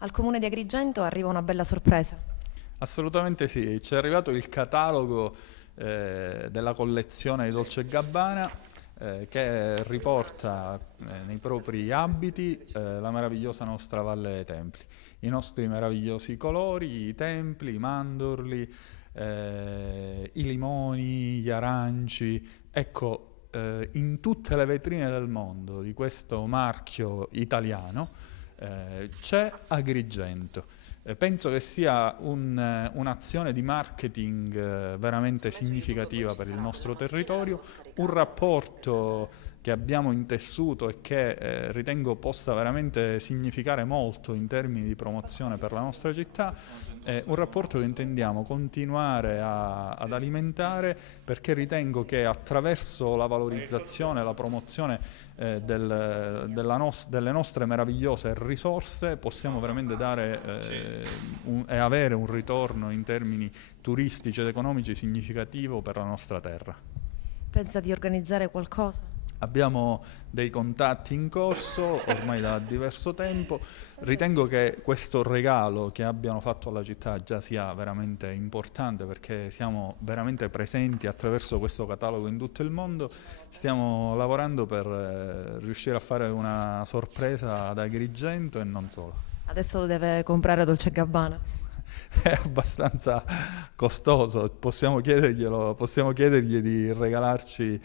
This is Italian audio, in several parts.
Al comune di Agrigento arriva una bella sorpresa. Assolutamente sì, ci è arrivato il catalogo della collezione di Dolce e Gabbana che riporta nei propri abiti la meravigliosa nostra Valle dei Templi, i nostri meravigliosi colori, i templi, i mandorli, i limoni, gli aranci. Ecco, in tutte le vetrine del mondo di questo marchio italiano c'è Agrigento. Penso che sia un'azione di marketing veramente significativa per il nostro territorio, un rapporto che abbiamo intessuto e che ritengo possa veramente significare molto in termini di promozione per la nostra città, è un rapporto che intendiamo continuare ad alimentare perché ritengo che attraverso la valorizzazione e la promozione delle nostre meravigliose risorse possiamo veramente dare e avere un ritorno in termini turistici ed economici significativo per la nostra terra. Pensa di organizzare qualcosa? Abbiamo dei contatti in corso ormai da diverso tempo. Ritengo che questo regalo che abbiano fatto alla città già sia veramente importante perché siamo veramente presenti attraverso questo catalogo in tutto il mondo. Stiamo lavorando per riuscire a fare una sorpresa ad Agrigento e non solo. Adesso deve comprare Dolce e Gabbana. È abbastanza costoso, possiamo chiedergli di regalarci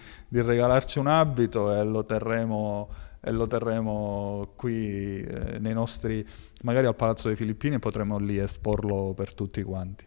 un abito e lo terremo qui nei nostri, magari al Palazzo dei Filippini e potremo lì esporlo per tutti quanti.